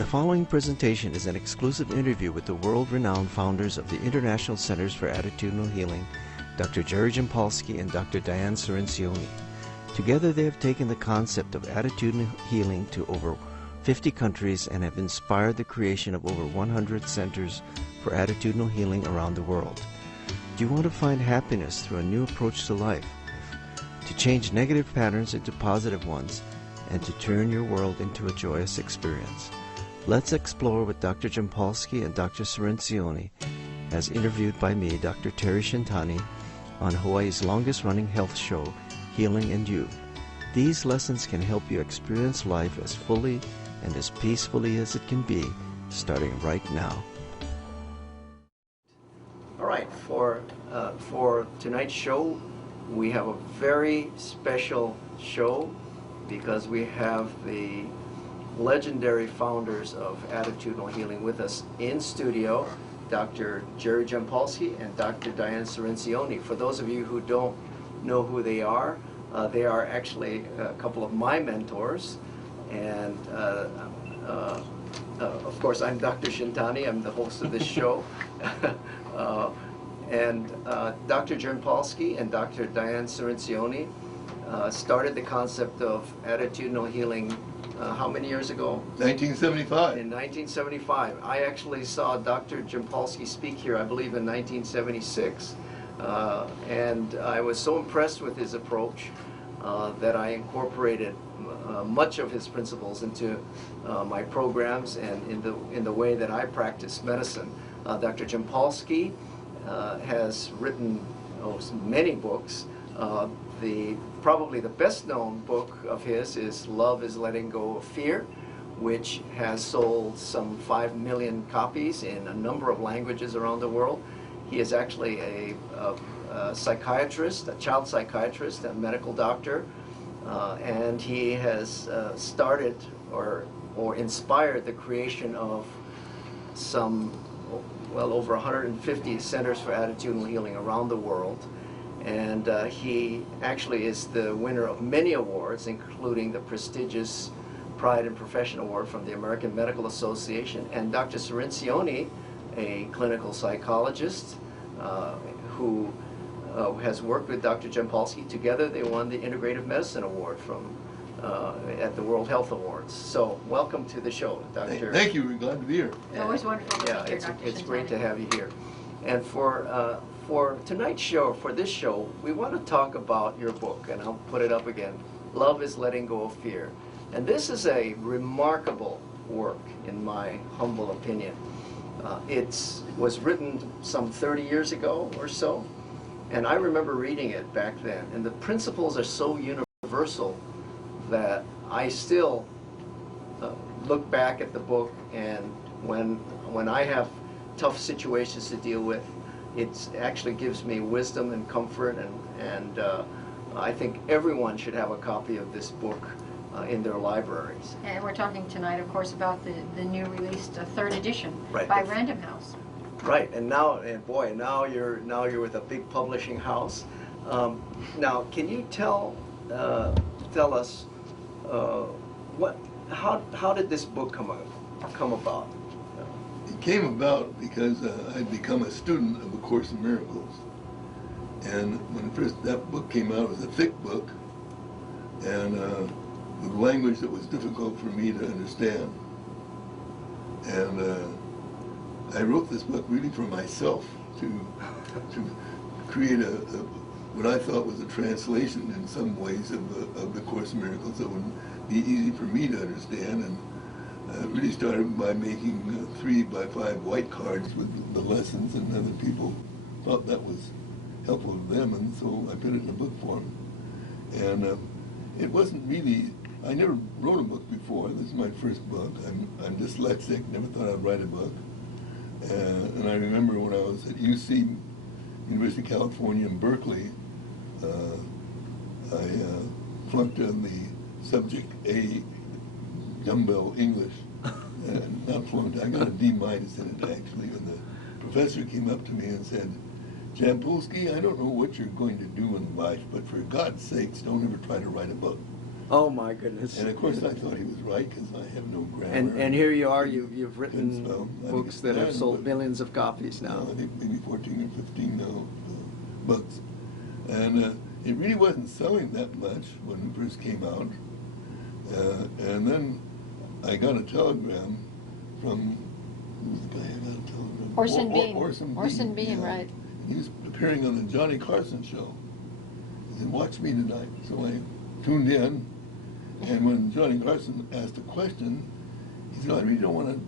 The following presentation is an exclusive interview with the world-renowned founders of the International Centers for Attitudinal Healing, Dr. Jerry Jampolsky and Dr. Diane Cirincione. Together they have taken the concept of attitudinal healing to over 50 countries and have inspired the creation of over 100 centers for attitudinal healing around the world. Do you want to find happiness through a new approach to life, to change negative patterns into positive ones, and to turn your world into a joyous experience? Let's explore with Dr. Jampolsky and Dr. Cirincione, as interviewed by me, Dr. Terry Shintani, on Hawaii's longest-running health show, Healing and You. These lessons can help you experience life as fully and as peacefully as it can be, starting right now. All right, for tonight's show, we have a very special show because we have the legendary founders of attitudinal healing with us in studio, Dr. Jerry Jampolsky and Dr. Diane Cirincione. For those of you who don't know who they are actually a couple of my mentors, and of course I'm Dr. Shintani, I'm the host of this show. And Dr. Jampolsky and Dr. Diane Cirincione started the concept of attitudinal healing how many years ago? 1975. In 1975. I actually saw Dr. Jampolsky speak here, I believe in 1976. And I was so impressed with his approach that I incorporated much of his principles into my programs and in the way that I practice medicine. Dr. Jampolsky has written many books. Probably the best known book of his is Love is Letting Go of Fear, which has sold some 5 million copies in a number of languages around the world. He is actually a psychiatrist, a child psychiatrist, a medical doctor, and he has started or inspired the creation of some, well, over 150 centers for attitudinal healing around the world. And he actually is the winner of many awards, including the prestigious Pride in Profession Award from the American Medical Association. And Dr. Cirincione, a clinical psychologist who has worked with Dr. Jampolsky. Together they won the Integrative Medicine Award from at the World Health Awards. So welcome to the show, Dr. Thank you. We're glad to be here. It's always wonderful to Yeah, be here, Dr. it's great Shintani. to have you here. And for tonight's show, for this show, we want to talk about your book, and I'll put it up again, Love is Letting Go of Fear. And this is a remarkable work, in my humble opinion. It was written some 30 years ago or so, and I remember reading it back then. And the principles are so universal that I still look back at the book, and when I have tough situations to deal with, it actually gives me wisdom and comfort, and I think everyone should have a copy of this book in their libraries. And we're talking tonight, of course, about the new released third edition Right. by Random House. Right, and now you're with a big publishing house. Now, can you tell us how did this book come about? It came about because I'd become a student of A Course in Miracles. And when first that book came out, it was a thick book, and with language that was difficult for me to understand. And I wrote this book really for myself to create what I thought was a translation in some ways of the Course in Miracles that would be easy for me to understand. And really started by making 3x5 white cards with the lessons, and other people thought that was helpful to them, and so I put it in a book form. And it wasn't really, I never wrote a book before. This is my first book. I'm dyslexic, never thought I'd write a book. And I remember when I was at UC, University of California in Berkeley, I flunked on the subject A, dumbbell English. Not flunked, I got a D- in it actually, and the professor came up to me and said, Jampolsky, I don't know what you're going to do in life, but for God's sakes, don't ever try to write a book. Oh my goodness. And of course I thought he was right because I have no grammar. And here you are, you've written Couldn't spell. I books think that have it's sold done, millions of copies now. I think maybe 14 or 15 now, books. And it really wasn't selling that much when it first came out. And then I got a telegram from, who was the guy I got a telegram? Orson Bean. Orson Bean, yeah. right. He was appearing on the Johnny Carson show. He said, watch me tonight. So I tuned in, and when Johnny Carson asked a question, he said, I really don't want to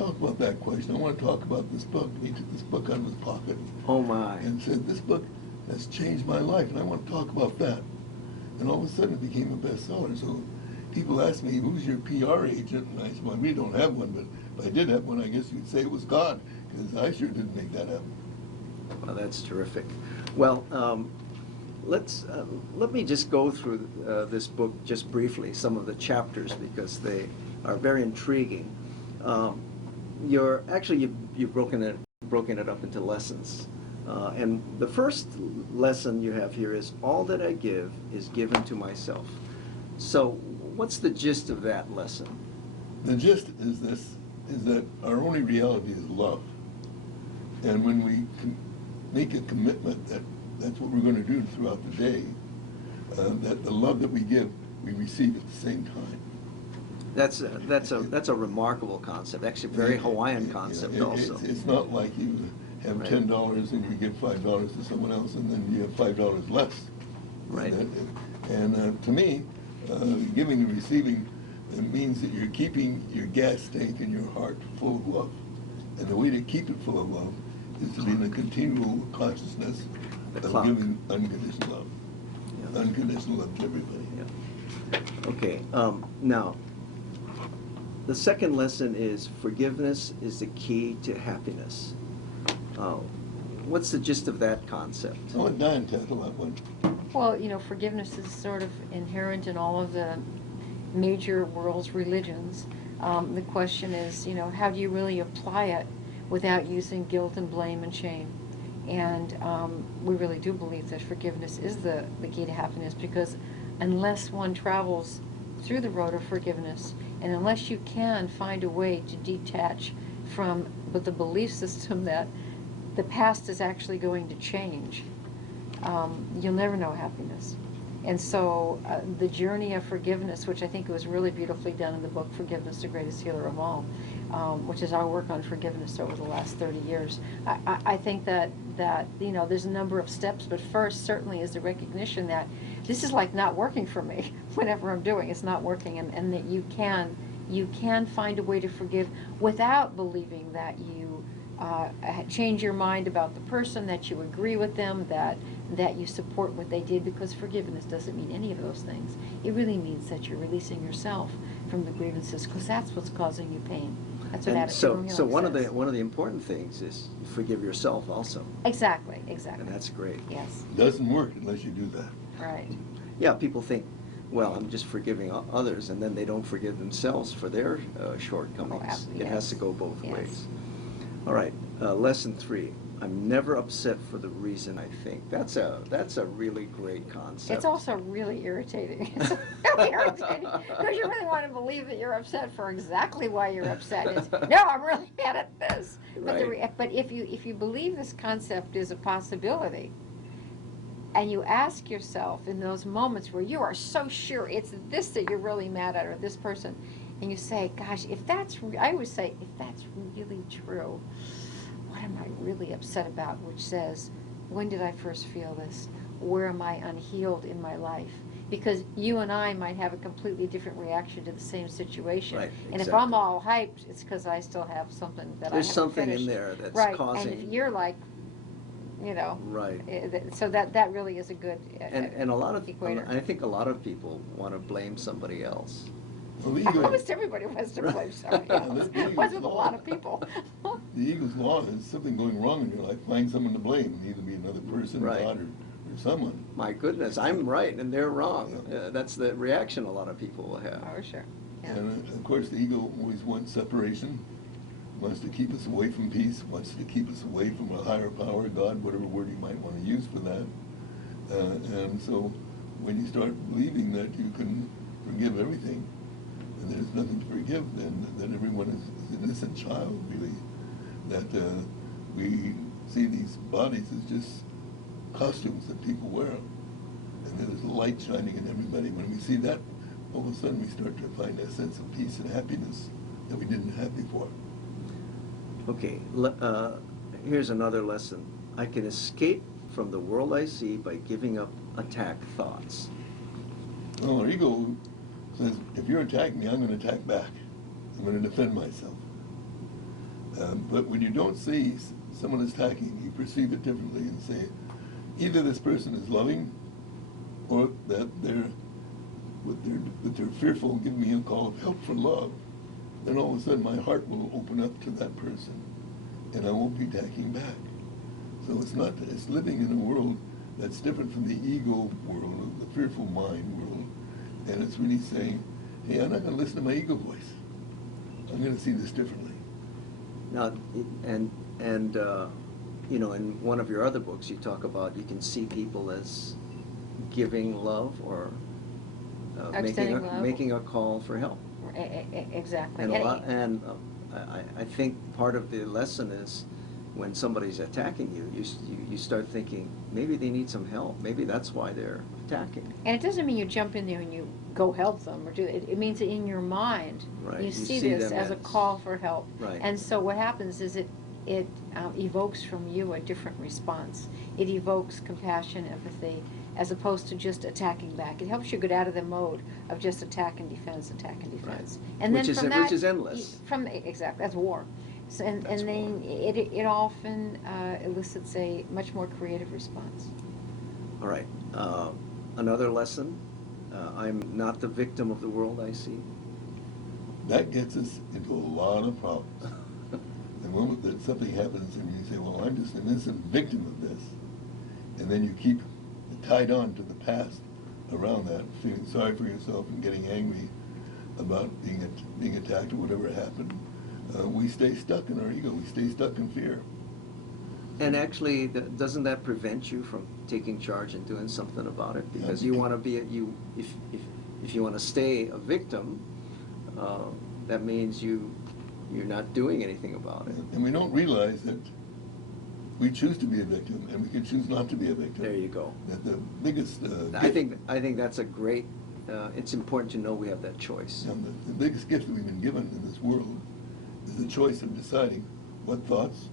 talk about that question. I want to talk about this book. And he took this book out of his pocket Oh my. and said, this book has changed my life, and I want to talk about that. And all of a sudden it became a bestseller. So people asked me, who's your PR agent? And I said, well, I really don't have one, but if I did have one, I guess you'd say it was God, because I sure didn't make that up. Well, that's terrific. Well, let me just go through this book just briefly, some of the chapters, because they are very intriguing. You've broken it up into lessons. And the first lesson you have here is, all that I give is given to myself. So what's the gist of that lesson? The gist is that our only reality is love. And when we make a commitment that that's what we're going to do throughout the day, that the love that we give, we receive at the same time. That's a remarkable concept, actually a very Hawaiian concept also. It's not like you have Right. $10 and you give $5 to someone else and then you have $5 less. Right. And to me, giving and receiving means that you're keeping your gas tank and your heart full of love. And the way to keep it full of love is to be in a continual consciousness The of clock. giving unconditional love. Yeah. Unconditional love to everybody. Yeah. Okay, now, the second lesson is forgiveness is the key to happiness. What's the gist of that concept? I'll let Diane tackle that one. Well, forgiveness is sort of inherent in all of the major world's religions. The question is, how do you really apply it without using guilt and blame and shame? And we really do believe that forgiveness is the key to happiness, because unless one travels through the road of forgiveness, and unless you can find a way to detach from the belief system that the past is actually going to change, you'll never know happiness. And so the journey of forgiveness, which I think was really beautifully done in the book Forgiveness, the Greatest Healer of All, which is our work on forgiveness over the last 30 years. I think that there's a number of steps, but first certainly is the recognition that this is like not working for me. Whatever I'm doing, it's not working, and that you can find a way to forgive without believing that you change your mind about the person, that you agree with them, that you support what they did, because forgiveness doesn't mean any of those things. It really means that you're releasing yourself from the grievances, because that's what's causing you pain. That's what attitudinal healing So one says. of the important things is forgive yourself also. Exactly. And that's great. Yes. It doesn't work unless you do that. Right. Yeah, people think, well, I'm just forgiving others, and then they don't forgive themselves for their shortcomings. It has to go both Yes. ways. All right, lesson 3. I'm never upset for the reason I think. That's a really great concept. It's also really irritating. It's really irritating, because you really want to believe that you're upset for exactly why you're upset. It's, no, I'm really mad at this. Right. But if you believe this concept is a possibility, and you ask yourself in those moments where you are so sure it's this that you're really mad at, or this person, and you say, gosh, I always say, if that's really true, what am I really upset about? Which says, when did I first feel this? Where am I unhealed in my life? Because you and I might have a completely different reaction to the same situation. Right, and if exactly. I'm all hyped, it's because I still have something that There's I haven't something finished. in there that's right. causing. And if you're like, Right. so that really is a good And a lot of, equator. I think a lot of want to blame somebody else. Well, the ego, Almost everybody wants to blame somebody else. The ego's Wasn't a law. lot of people. the ego's law is something going wrong in your life, find someone to blame, either be another person, Right. God, or someone. My goodness, I'm right and they're wrong. That's the reaction a lot of people will have. Oh, sure. Yeah. And of course, the ego always wants separation, wants to keep us away from peace, wants to keep us away from a higher power, God, whatever word you might want to use for that. And so when you start believing that you can forgive everything, and there's nothing to forgive, then that everyone is an innocent child, really. That we see these bodies as just costumes that people wear, and there's light shining in everybody. When we see that, all of a sudden we start to find a sense of peace and happiness that we didn't have before. Okay, here's another lesson. I can escape from the world I see by giving up attack thoughts. Well, our ego says, if you're attacking me, I'm going to attack back. I'm going to defend myself. But when you don't see someone is attacking, you perceive it differently and say, either this person is loving, or that they're fearful of giving me a call of help for love. Then all of a sudden my heart will open up to that person, and I won't be attacking back. So it's living in a world that's different from the ego world, the fearful mind world, and it's really saying, hey, I'm not going to listen to my ego voice. I'm going to see this differently. Now, you know, in one of your other books, you talk about you can see people as giving love or making a call for help. Exactly. And I think part of the lesson is when somebody's attacking you, you start thinking maybe they need some help. Maybe that's why they're attacking. And it doesn't mean you jump in there and you go help them or do it. It means that in your mind Right. you see this them as a call for help. Right. And so what happens is it evokes from you a different response. It evokes compassion, empathy, as opposed to just attacking back. It helps you get out of the mode of just attack and defense. Right. And Which then is- from that, which is endless. Exactly, that's war. So, and That's then it often elicits a much more creative response. All right. Another lesson, I'm not the victim of the world I see. That gets us into a lot of problems. The moment that something happens and you say, well, I'm just an innocent victim of this, and then you keep tied on to the past around that, feeling sorry for yourself and getting angry about being attacked or whatever happened, we stay stuck in our ego. We stay stuck in fear. And actually, doesn't that prevent you from taking charge and doing something about it? Because you want to be if you want to stay a victim, that means you're not doing anything about it. And we don't realize that we choose to be a victim, and we can choose not to be a victim. There you go. That the biggest I think that's a great. It's important to know we have that choice. the biggest gift that we've been given in this world is the choice of deciding what thoughts,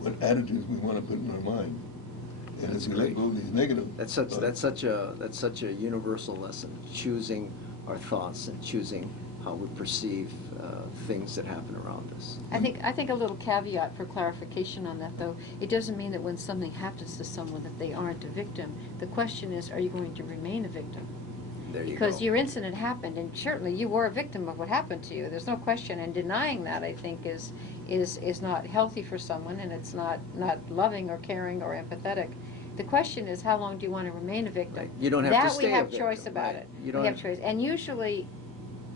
what attitudes we want to put in our mind. And That's as we great. let go of these negative, That's such a universal lesson. Choosing our thoughts and choosing how we perceive things that happen around us. I think a little caveat for clarification on that, though, it doesn't mean that when something happens to someone that they aren't a victim. The question is, are you going to remain a victim? There you Because go. your incident happened, and certainly you were a victim of what happened to you. There's no question, and denying that, I think, is not healthy for someone, and it's not loving or caring or empathetic. The question is, how long do you want to remain a victim? Right. You don't have to stay That we have a choice victim, about right. it. You don't We have have- choice, and usually,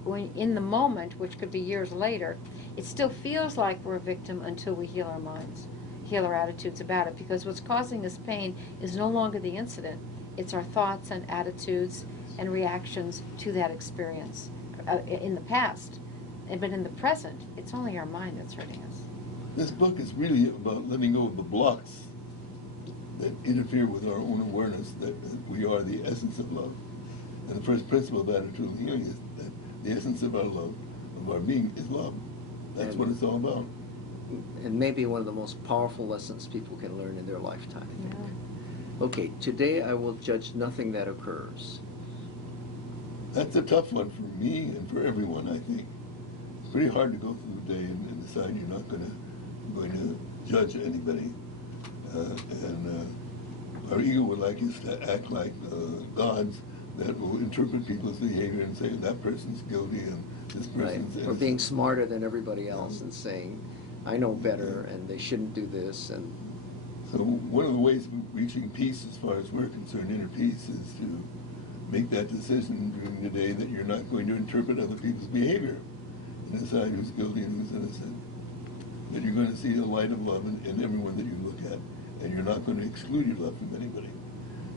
when in the moment, which could be years later, it still feels like we're a victim until we heal our minds, heal our attitudes about it. Because what's causing us pain is no longer the incident; it's our thoughts and attitudes and reactions to that experience in the past. But in the present, it's only our mind that's hurting us. this book is really about letting go of the blocks that interfere with our own awareness that we are the essence of love. And the first principle of attitudinal healing is that the essence of our love, of our being, is love. That's what it's all about. And maybe one of the most powerful lessons people can learn in their lifetime. Yeah. Okay, today I will judge nothing that occurs. That's a tough one for me and for everyone, I think. It's pretty hard to go through the day and decide you're not going to judge anybody. Our ego would like us to act like gods that will interpret people's behavior and say that person's guilty and this Right. person's Or innocent. being smarter than everybody else and saying, I know better and they shouldn't do this. And So one of the ways of reaching peace, as far as we're concerned, inner peace, is to make that decision during the day that you're not going to interpret other people's behavior and decide who's guilty and who's innocent. That you're going to see the light of love in everyone that you look at, and you're not going to exclude your love from anybody.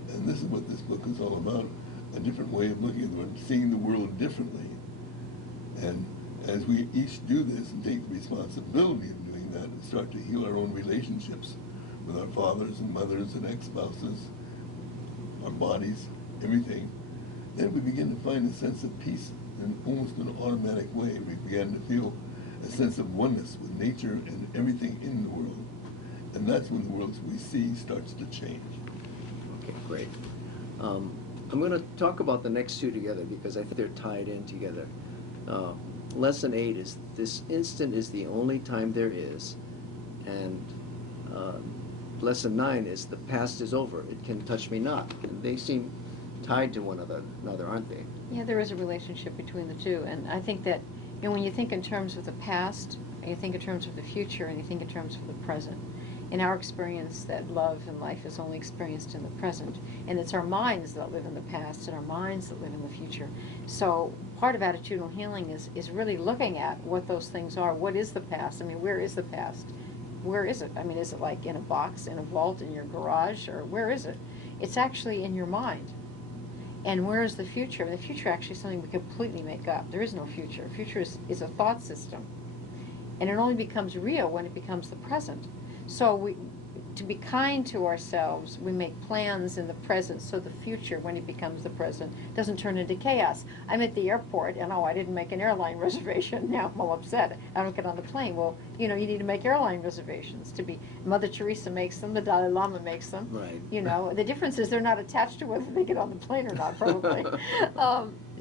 And this is what this book is all about. a different way of looking at the world, seeing the world differently. And as we each do this and take the responsibility of doing that and start to heal our own relationships with our fathers and mothers and ex-spouses, our bodies, everything, then we begin to find a sense of peace in almost an automatic way. We begin to feel a sense of oneness with nature and everything in the world. And that's when the world we see starts to change. Okay, great. I'm going to talk about the next two together because I think they're tied in together. Lesson 8 is, this instant is the only time there is, and lesson 9 is, the past is over, it can touch me not. And they seem tied to one another, aren't they? Yeah, there is a relationship between the two, and I think that, you know, when you think in terms of the past, and you think in terms of the future, and you think in terms of the present, in our experience, that love and life is only experienced in the present, and it's our minds that live in the past and our minds that live in the future. So part of attitudinal healing is really looking at what those things are. What is the past? I mean, where is the past? Where is it? I mean, is it like in a box, in a vault, in your garage, or where is it? It's actually in your mind. And where is the future? The future actually is something we completely make up. There is no future. Future is a thought system. And it only becomes real when it becomes the present. So to be kind to ourselves, we make plans in the present so the future, when it becomes the present, doesn't turn into chaos. I'm at the airport and, oh, I didn't make an airline reservation. Now I'm all upset. I don't get on the plane. Well, you know, you need to make airline reservations. Mother Teresa makes them, the Dalai Lama makes them. Right. You know, the difference is they're not attached to whether they get on the plane or not, probably.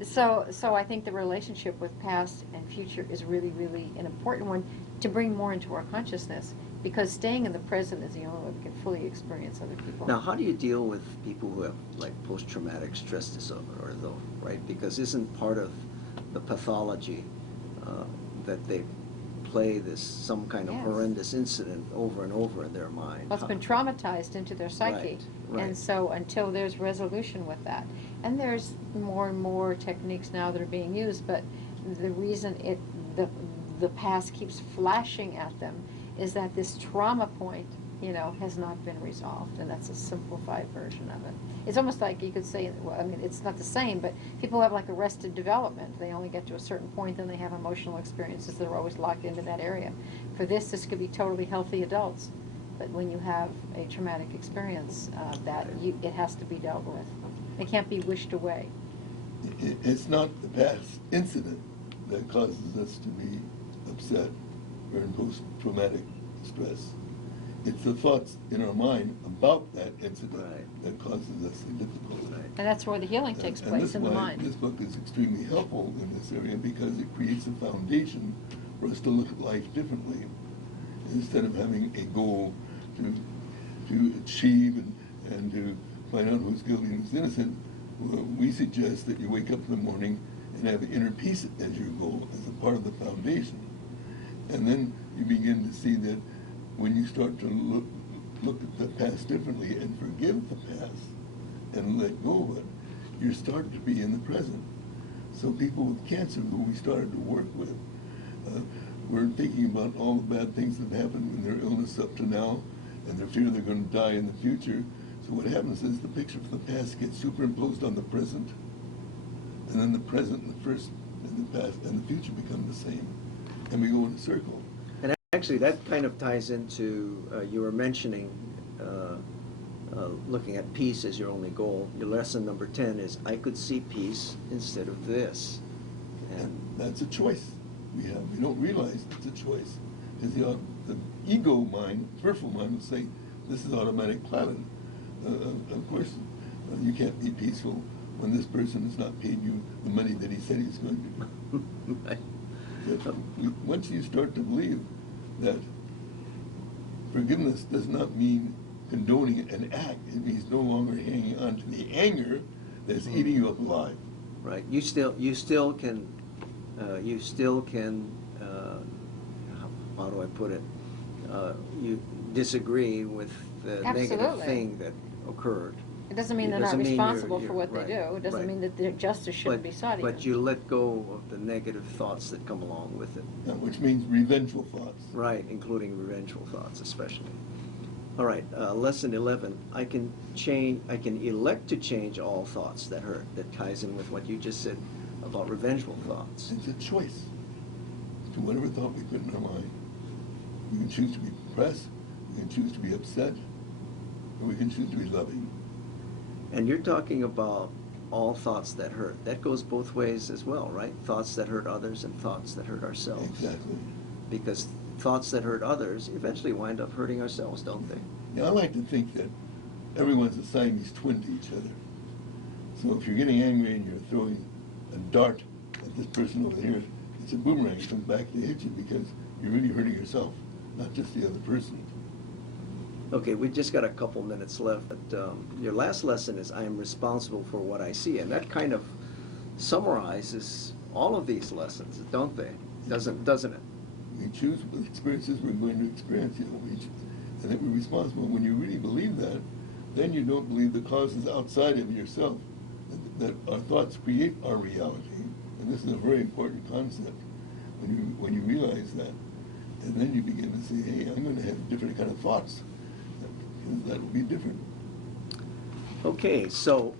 So I think the relationship with past and future is really, really an important one to bring more into our consciousness, because staying in the present is the only way we can fully experience other people. Now, how do you deal with people who have like post-traumatic stress disorder, though, right? Because isn't part of the pathology that they play some kind of Yes. horrendous incident over and over in their mind? Well, it's been traumatized into their psyche. Right. And so until there's resolution with that. And there's more and more techniques now that are being used, but the reason the past keeps flashing at them is that this trauma point, you know, has not been resolved, and that's a simplified version of it. It's almost like you could say, well, I mean, it's not the same, but people have like arrested development. They only get to a certain point, then they have emotional experiences that are always locked into that area. For this could be totally healthy adults, but when you have a traumatic experience, it has to be dealt with. It can't be wished away. It's not the past incident that causes us to be upset or in post-traumatic stress. It's the thoughts in our mind about that incident that causes us the difficulty. Right. And that's where the healing takes And place, this in the why mind. This book is extremely helpful in this area because it creates a foundation for us to look at life differently. Instead of having a goal to achieve and to find out who's guilty and who's innocent, we suggest that you wake up in the morning and have inner peace as your goal, as a part of the foundation. And then you begin to see that when you start to look at the past differently and forgive the past and let go of it, you're starting to be in the present. So people with cancer who we started to work with, we're thinking about all the bad things that happened in their illness up to now, and their fear they're going to die in the future. So what happens is the picture of the past gets superimposed on the present, and then the present, and the first, and the past, and the future become the same, and we go in a circle. And actually, that kind of ties into, you were mentioning looking at peace as your only goal. Your lesson number 10 is, I could see peace instead of this. And that's a choice we have. We don't realize it's a choice. Because the ego mind, peripheral mind, will say, this is automatic pilot. Of course, you can't be peaceful when this person has not paid you the money that he said he was going to. But once you start to believe that forgiveness does not mean condoning an act, it means no longer hanging on to the anger that's eating you up alive. Right. You still can, how do I put it? You disagree with the negative thing that occurred. It doesn't mean they're not responsible for what they do. It doesn't mean that their justice shouldn't be sought. But you let go of the negative thoughts that come along with it. Which means revengeful thoughts. Right, including revengeful thoughts especially. All right, lesson 11. I can elect to change all thoughts that hurt. That ties in with what you just said about revengeful thoughts. It's a choice to whatever thought we put in our mind. We can choose to be depressed, we can choose to be upset, or we can choose to be loving. And you're talking about all thoughts that hurt. That goes both ways as well, right? Thoughts that hurt others and thoughts that hurt ourselves. Exactly. Because thoughts that hurt others eventually wind up hurting ourselves, don't they? Yeah, I like to think that everyone's a Siamese twin to each other. So if you're getting angry and you're throwing a dart at this person over here, it's a boomerang. It comes back to hit you because you're really hurting yourself, not just the other person. Okay, we've just got a couple minutes left. But, your last lesson is I am responsible for what I see. And that kind of summarizes all of these lessons, don't they? Doesn't it? We choose what experiences we're going to experience, and that we're responsible. When you really believe that, then you don't believe the causes outside of yourself, that our thoughts create our reality. And this is a very important concept when you realize that. And then you begin to say, hey, I'm going to have different kind of thoughts. That will be different. Okay, so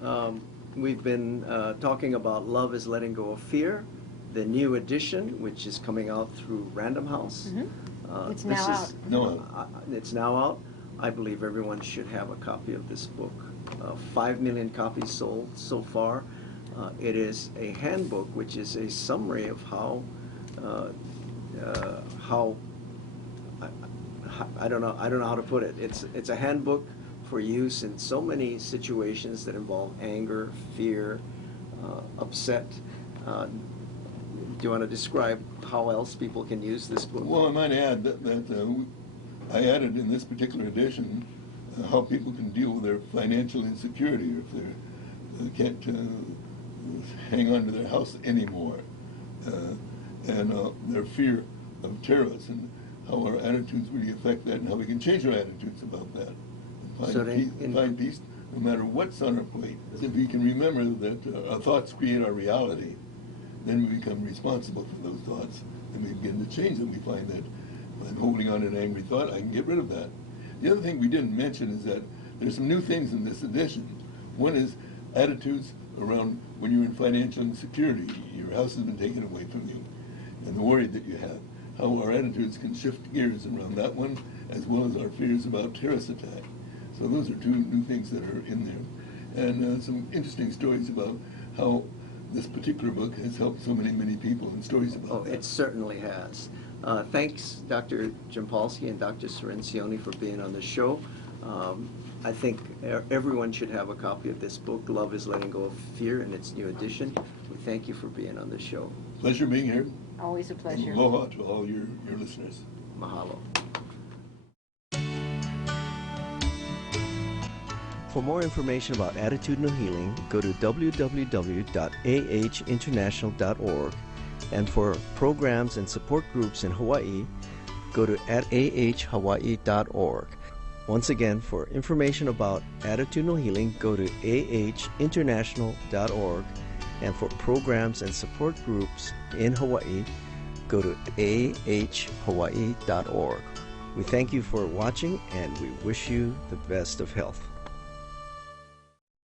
we've been talking about Love is Letting Go of Fear, the new edition, which is coming out through Random House. Mm-hmm. It's now out. It's now out. I believe everyone should have a copy of this book. 5 million copies sold so far. It is a handbook, which is a summary of how I don't know how to put it. It's a handbook for use in so many situations that involve anger, fear, upset. Do you want to describe how else people can use this book? Well, I might add that I added in this particular edition how people can deal with their financial insecurity if they can't hang on to their house anymore, and their fear of terrorists, and how our attitudes really affect that, and how we can change our attitudes about that, and find peace no matter what's on our plate. If we can remember that our thoughts create our reality, then we become responsible for those thoughts, and we begin to change them. We find that if I'm holding on to an angry thought, I can get rid of that. The other thing we didn't mention is that there's some new things in this edition. One is attitudes around when you're in financial insecurity, your house has been taken away from you, and the worry that you have, how our attitudes can shift gears around that one, as well as our fears about terrorist attack. So those are two new things that are in there. And some interesting stories about how this particular book has helped so many people, and stories about that. It certainly has. Thanks, Dr. Jampolsky and Dr. Cirincione, for being on the show. I think everyone should have a copy of this book, Love is Letting Go of Fear, in its new edition. We thank you for being on the show. Pleasure being here. Always a pleasure. And aloha to all your listeners. Mahalo. For more information about attitudinal healing, go to www.ahinternational.org. And for programs and support groups in Hawaii, go to ahhawaii.org. Once again, for information about attitudinal healing, go to ahinternational.org. And for programs and support groups in Hawaii, go to ahhawaii.org. We thank you for watching, and we wish you the best of health.